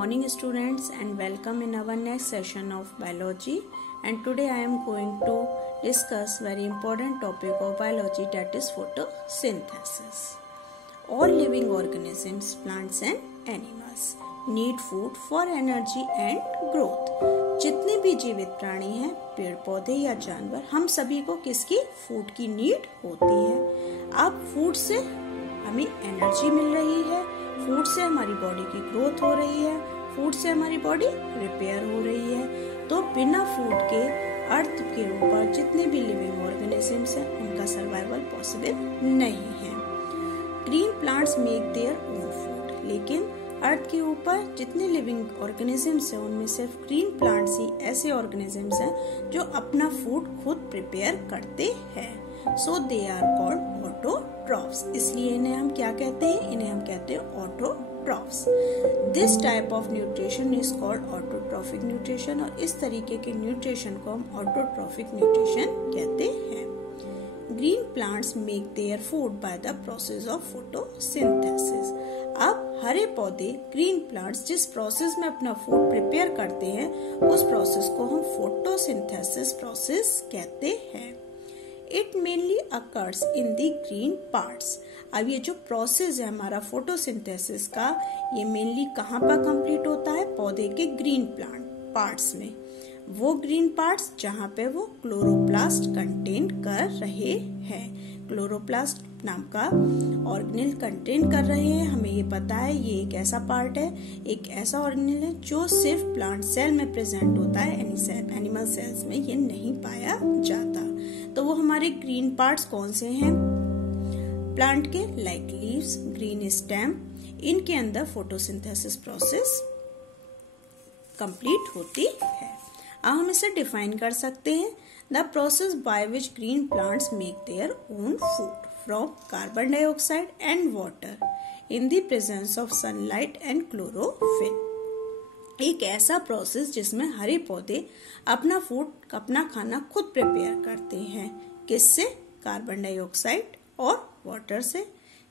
morning students and welcome in our next session of biology, and today I am going to discuss very important topic of biology, that is photosynthesis. All living organisms, plants and animals need food for energy and growth. जितने भी जीवित प्राणी हैं, पेड़ पौधे या जानवर, हम सभी को किसकी फूड की नीड होती है। अब फूड से हमें एनर्जी मिल रही है, फूड से हमारी बॉडी की ग्रोथ हो रही है, फूड से हमारी बॉडी रिपेयर हो रही है। तो बिना फूड के अर्थ के ऊपर जितने भी लिविंग ऑर्गेनिजम्स हैं उनका सर्वाइवल पॉसिबल नहीं है। Green plants make their own food, लेकिन अर्थ के ऊपर जितने लिविंग ऑर्गेनिजम्स हैं उनमें सिर्फ ग्रीन प्लांट्स ही ऐसे ऑर्गेनिजम्स हैं जो अपना फूड खुद प्रिपेयर करते हैं। सो दे आर कॉल्ड ऑटोट्रॉफ्स। इसलिए इन्हें हम क्या कहते हैं? इन्हें हम कहते हैं autotrophs. This type of nutrition is called autotrophic nutrition, और इस तरीके के न्यूट्रिशन को हम ऑटोट्रॉफिक न्यूट्रिशन कहते हैं। Green plants make their food by the process of photosynthesis. अब हरे पौधे, ग्रीन प्लांट्स जिस प्रोसेस में अपना फूड प्रिपेयर करते हैं उस प्रोसेस को हम फोटोसिंथेसिस प्रोसेस कहते हैं। It mainly occurs in the green parts. अब ये जो प्रोसेस है हमारा फोटोसिंथेसिस का, ये मेनली कहाँ पर कंप्लीट होता है? पौधे के ग्रीन प्लांट पार्ट्स में। वो ग्रीन पार्ट्स जहाँ पे वो क्लोरोप्लास्ट कंटेन कर रहे हैं। क्लोरोप्लास्ट नाम का ऑर्गेनेल कंटेन कर रहे हैं। हमें ये पता है ये एक ऐसा पार्ट है, एक ऐसा ऑर्गेनेल है जो सिर्फ प्लांट सेल में प्रेजेंट होता है, एनिमल सेल्स में ये नहीं पाया जाता। तो वो हमारे ग्रीन पार्ट्स कौन से हैं? प्लांट के लाइक लीव्स, ग्रीन स्टेम, इनके अंदर फोटोसिंथेसिस प्रोसेस कंप्लीट होती है। अब हम इसे डिफाइन कर सकते हैं। The process by which green plants make their own food from carbon dioxide and water in the presence of sunlight and chlorophyll. एक ऐसा प्रोसेस जिसमें हरे पौधे अपना फूड, अपना खाना खुद प्रिपेयर करते हैं। किससे? कार्बन डाइऑक्साइड और वाटर से।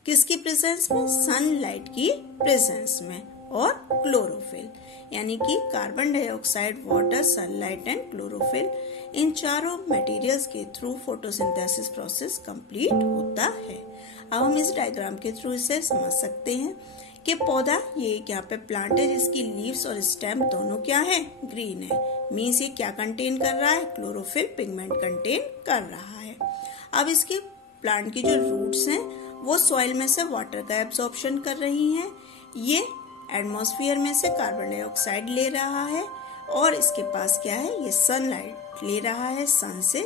किसकी प्रेजेंस में? सनलाइट की प्रेजेंस में। और क्लोरोफिल, यानी कि carbon dioxide, water, sunlight and chlorophyll, इन चारों मटेरियल्स के थ्रू फोटोसिंथेसिस प्रोसेस कंप्लीट होता है। अब हम इस डायग्राम के थ्रू इसे समझ सकते हैं कि पौधा, ये यहाँ पे प्लांट है जिसकी लीव्स और स्टेम दोनों क्या है? ग्रीन है। मीन्स ये क्या कंटेन कर रहा है? क्लोरोफिल पिगमेंट कंटेन कर रहा है। अब इसके प्लांट की जो रूट्स हैं वो सॉइल में से वाटर का एब्जॉर्प्शन कर रही हैं। ये एटमॉस्फेयर में से कार्बन डाइऑक्साइड ले रहा है, और इसके पास क्या है? ये सनलाइट ले रहा है, सन से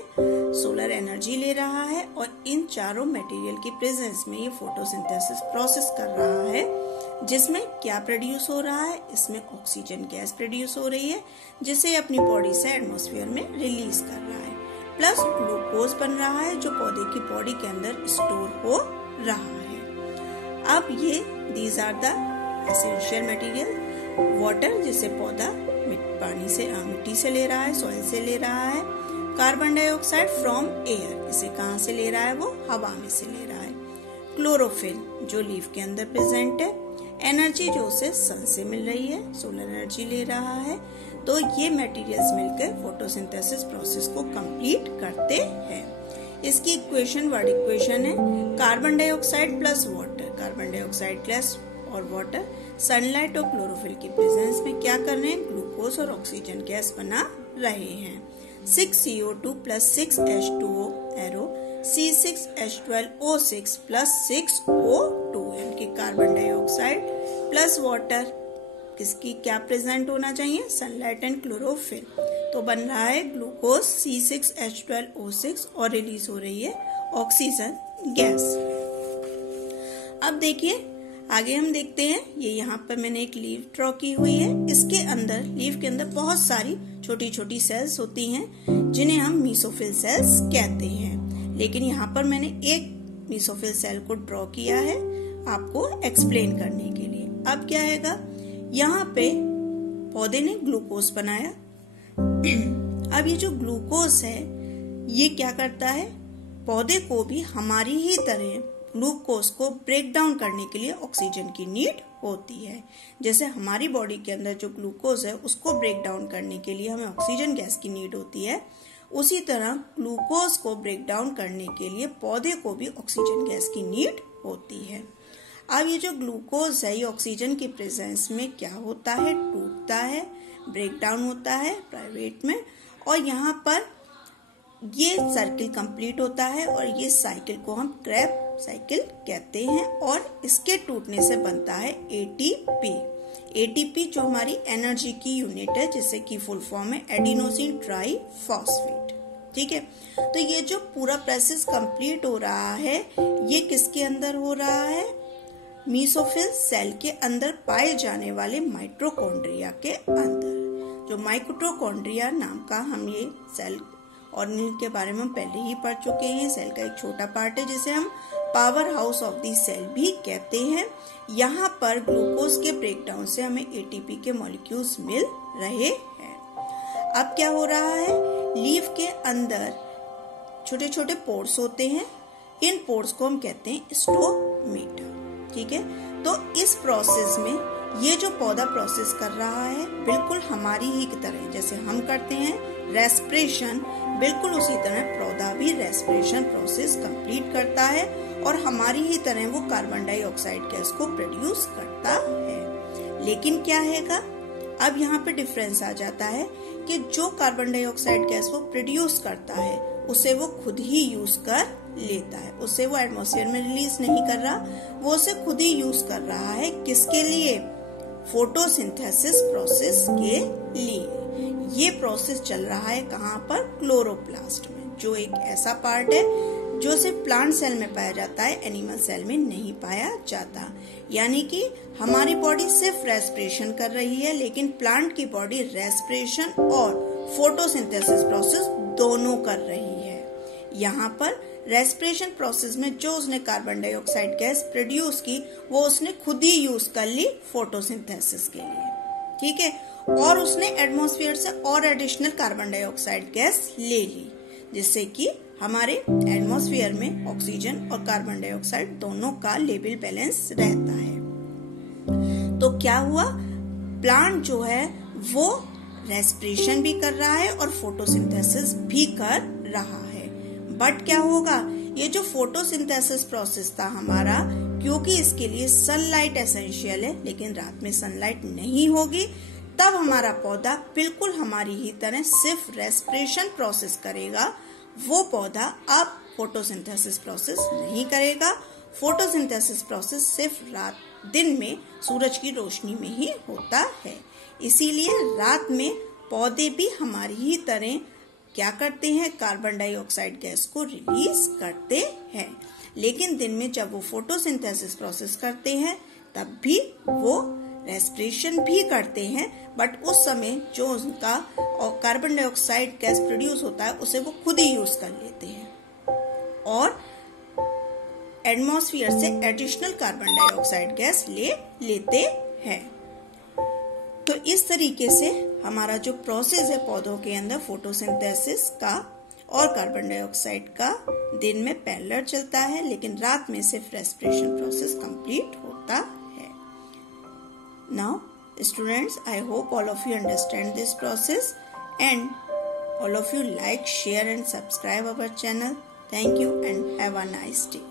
सोलर एनर्जी ले रहा है, और इन चारों मटेरियल की प्रेजेंस में ये फोटोसिंथेसिस प्रोसेस कर रहा है। जिसमें क्या प्रोड्यूस हो रहा है? इसमें ऑक्सीजन गैस प्रोड्यूस हो रही है जिसे अपनी बॉडी से एटमॉस्फेयर में रिलीज कर रहा है, प्लस ग्लूकोज बन रहा है जो पौधे की बॉडी के अंदर स्टोर हो रहा है। अब ये these are the essential material. Water, जिसे पौधा पानी से, मिट्टी से ले रहा है, सॉइल से ले रहा है। कार्बन डाइऑक्साइड फ्रॉम एयर, इसे कहाँ से ले रहा है? वो हवा में से ले रहा है। क्लोरोफिल, जो लीफ के अंदर प्रेजेंट है। एनर्जी, जो उसे सन से मिल रही है, सोलर एनर्जी ले रहा है। तो ये मटेरियल्स मिलकर फोटोसिंथेसिस प्रोसेस को कंप्लीट करते हैं। इसकी इक्वेशन, वर्ड इक्वेशन है carbon dioxide plus water. Carbon dioxide plus और वाटर सनलाइट और क्लोरोफिल की प्रेजेंस में क्या कर रहे हैं? ग्लूकोज और ऑक्सीजन गैस बना रहे हैं। 6CO2 plus 6H2O arrow C6H12O6 plus 6O2, यानी कि कार्बन डाइऑक्साइड प्लस वाटर, किसकी क्या प्रेजेंट होना चाहिए? Sunlight and chlorophyll. तो बन रहा है ग्लूकोज C6H12O6 और रिलीज हो रही है ऑक्सीजन गैस। अब देखिए आगे हम देखते हैं। ये यहाँ पर मैंने एक लीफ ड्रॉ की हुई है। इसके अंदर, लीफ के अंदर बहुत सारी छोटी छोटी सेल्स होती हैं जिन्हें हम मीसोफिल सेल्स कहते हैं। लेकिन यहाँ पर मैंने एक मीसोफिल सेल को ड्रॉ किया है आपको एक्सप्लेन करने के लिए। अब क्या हैगा? यहाँ पे पौधे ने ग्लूकोज बनाया। अब ये जो ग्लूकोज है ये क्या करता है? पौधे को भी हमारी ही तरह ग्लूकोज को ब्रेक डाउन करने के लिए ऑक्सीजन की नीड होती है। जैसे हमारी बॉडी के अंदर जो ग्लूकोज है उसको ब्रेक डाउन करने के लिए हमें ऑक्सीजन गैस की नीड होती है, उसी तरह ग्लूकोज को ब्रेक डाउन करने के लिए पौधे को भी ऑक्सीजन गैस की नीड होती है। अब ये जो ग्लूकोज है ये ऑक्सीजन की प्रेजेंस में क्या होता है, टूटता है, ब्रेक डाउन होता है प्राइवेट में, और यहाँ पर ये सर्किल कंप्लीट होता है और ये साइकिल को हम क्रेब्स साइकिल कहते हैं, और इसके टूटने से बनता है एटीपी। एटीपी जो हमारी एनर्जी की यूनिट है, जिससे की फुल फॉर्म है एडिनोसिन ट्राइफॉस्फेट। ठीक है, तो ये जो पूरा प्रोसेस कंप्लीट हो रहा है ये किसके अंदर हो रहा है, मीसोफिल सेल के अंदर पाए जाने वाले माइटोकॉन्ड्रिया के अंदर। जो माइटोकॉन्ड्रिया नाम का हम ये सेल ऑर्गेनेल के बारे में पहले ही पढ़ चुके हैं। सेल का एक छोटा पार्ट है जिसे हम powerhouse of the cell भी कहते हैं। यहाँ पर ग्लूकोज के ब्रेकडाउन से हमें एटीपी के मॉलिक्यूल्स मिल रहे हैं। अब क्या हो रहा है, लीफ के अंदर छोटे छोटे पोर्स होते हैं, इन पोर्स को हम कहते हैं स्टोमेटा। ठीक है, तो इस प्रोसेस में ये जो पौधा प्रोसेस कर रहा है बिल्कुल हमारी ही की तरह, जैसे हम करते हैं रेस्पिरेशन, बिल्कुल उसी तरह पौधा भी रेस्पिरेशन प्रोसेस कंप्लीट करता है और हमारी ही तरह वो कार्बन डाइऑक्साइड गैस को प्रोड्यूस करता है। लेकिन क्या हैगा, अब यहाँ पे डिफरेंस आ जाता है कि जो कार्बन डाइऑक्साइड गैस वो प्रोड्यूस करता है उसे वो खुद ही यूज कर लेता है, उसे वो एटमॉस्फेयर में रिलीज नहीं कर रहा, वो उसे खुद ही यूज कर रहा है। किसके लिए, फोटोसिंथेसिस प्रोसेस के लिए। ये प्रोसेस चल रहा है कहाँ पर, क्लोरोप्लास्ट में, जो एक ऐसा पार्ट है जो सिर्फ प्लांट सेल में पाया जाता है, एनिमल सेल में नहीं पाया जाता। यानी कि हमारी बॉडी सिर्फ रेस्पिरेशन कर रही है, लेकिन प्लांट की बॉडी रेस्पिरेशन और फोटोसिंथेसिस प्रोसेस दोनों कर रही है। यहाँ पर रेस्पिरेशन प्रोसेस में जो उसने कार्बन डाइऑक्साइड गैस प्रोड्यूस की वो उसने खुद ही यूज कर ली फोटोसिंथेसिस के लिए। ठीक है, और उसने एटमॉस्फेयर से और एडिशनल कार्बन डाइऑक्साइड गैस ले ली, जिससे कि हमारे एटमॉस्फेयर में ऑक्सीजन और कार्बन डाइऑक्साइड दोनों का लेवल बैलेंस रहता है। तो क्या हुआ, प्लांट जो है वो रेस्पिरेशन भी कर रहा है और फोटोसिंथेसिस भी कर रहा है। बट क्या होगा, ये जो फोटोसिंथेसिस प्रोसेस था हमारा, क्योंकि इसके लिए सनलाइट एसेंशियल है, लेकिन रात में सनलाइट नहीं होगी, तब हमारा पौधा बिल्कुल हमारी ही तरह सिर्फ रेस्पिरेशन प्रोसेस करेगा। वो पौधा अब फोटोसिंथेसिस प्रोसेस नहीं करेगा। फोटोसिंथेसिस प्रोसेस सिर्फ दिन में सूरज की रोशनी में ही होता है। इसीलिए रात में पौधे भी हमारी ही तरह क्या करते हैं, कार्बन डाइऑक्साइड गैस को रिलीज करते हैं। लेकिन दिन में जब वो फोटोसिंथेसिस प्रोसेस करते हैं तब भी वो रेस्पिरेशन भी करते हैं, बट उस समय जो उनका कार्बन डाइऑक्साइड गैस प्रोड्यूस होता है उसे वो खुद ही यूज कर लेते हैं और एटमॉस्फेयर से एडिशनल कार्बन डाइऑक्साइड गैस ले लेते हैं। तो इस तरीके से हमारा जो प्रोसेस है पौधों के अंदर फोटोसिंथेसिस का और कार्बन डाइऑक्साइड का दिन में पैरेलल चलता है, लेकिन रात में सिर्फ रेस्पिरेशन प्रोसेस कंप्लीट होता है। Now students, I hope all of you understand this process and all of you like, share and subscribe our channel. Thank you and have a nice day.